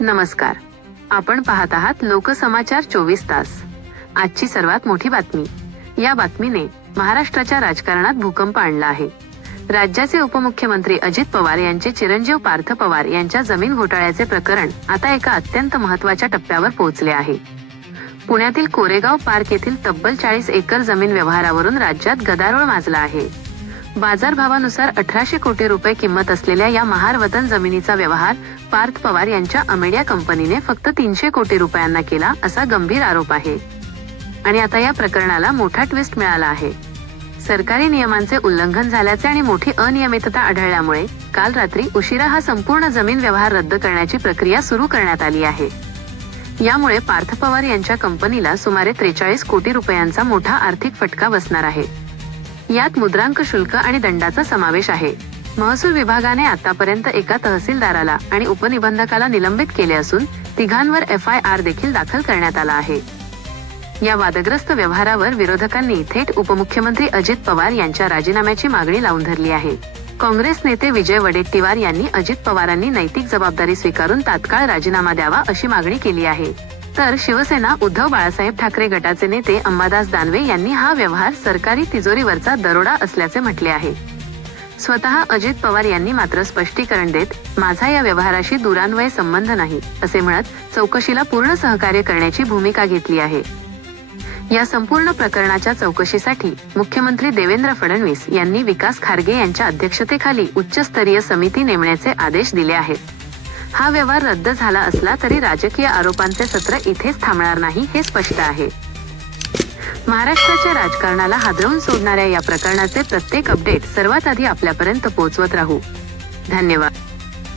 नमस्कार. आपण पाहत आहात लोकसमाचार चोवीस तास. आजची सर्वात मोठी बातमी. या बातमीने महाराष्ट्राच्या राजकारणात भूकंप आणला आहे. राज्याचे उपमुख्यमंत्री अजित पवार यांचे चिरंजीव पार्थ पवार यांच्या जमीन घोटाळ्याचे प्रकरण आता एका अत्यंत महत्त्वाच्या टप्प्यावर पोहोचले आहे. पुण्यातील कोरेगाव पार्क येथील तब्बल चाळीस एकर जमीन व्यवहारावरून राज्यात गदारोळ माजला आहे. बाजारभावानुसार अठराशे कोटी रुपये किंमत असलेल्या या महार वतन जमिनीचा व्यवहार पार्थ पवार यांच्या अमेडिया कंपनीने फक्त तीनशे कोटी रुपयांना केला असा गंभीर आरोप आहे. आणि आता या प्रकरणाला मोठा ट्विस्ट मिळाला आहे. सरकारी नियमांचे उल्लंघन झाल्याचे आणि मोठी अनियमितता आढळल्यामुळे काल रात्री उशिरा हा संपूर्ण जमीन व्यवहार रद्द करण्याची प्रक्रिया सुरू करण्यात आली आहे. यामुळे पार्थ पवार यांच्या कंपनीला सुमारे त्रेचाळीस कोटी रुपयांचा मोठा आर्थिक फटका बसणार आहे. यात मुद्रांक शुल्क आणि दंडाचा समावेश आहे. महसूल विभागाने आतापर्यंत एका तहसीलदाराला आणि उपनिबंधकाला निलंबित केले असून तिघांवर एफ आय आर देखील दाखल करण्यात आला आहे. या वादग्रस्त व्यवहारावर विरोधकांनी थेट उपमुख्यमंत्री अजित पवार यांच्या राजीनाम्याची मागणी लावून धरली आहे. काँग्रेस नेते विजय वडेट्टीवार यांनी अजित पवारांनी नैतिक जबाबदारी स्वीकारून तात्काळ राजीनामा द्यावा अशी मागणी केली आहे. तर शिवसेना उद्धव बाळासाहेब ठाकरे गटाचे नेते अंबादास दानवे यांनी हा व्यवहार सरकारी तिजोरीवरचा दरोडा असल्याचे म्हटले आहे. स्वतः अजित पवार यांनी मात्र स्पष्टीकरण देत माझा या व्यवहाराशी दुरान्वय संबंध नाही असे म्हणत चौकशीला पूर्ण सहकार्य करण्याची भूमिका घेतली आहे. या संपूर्ण प्रकरणाच्या चौकशीसाठी मुख्यमंत्री देवेंद्र फडणवीस यांनी विकास खारगे यांच्या अध्यक्षतेखाली उच्चस्तरीय समिती नेमण्याचे आदेश दिले आहेत. हा व्यवहार रद्द झाला असला तरी राजकीय आरोपांचे सत्र इथेच थांबणार नाही हे स्पष्ट आहे. महाराष्ट्राच्या राजकारणाला हादरवून सोडणाऱ्या या प्रकरणाचे प्रत्येक अपडेट सर्वात आधी आपल्यापर्यंत पोहोचवत राहू. धन्यवाद.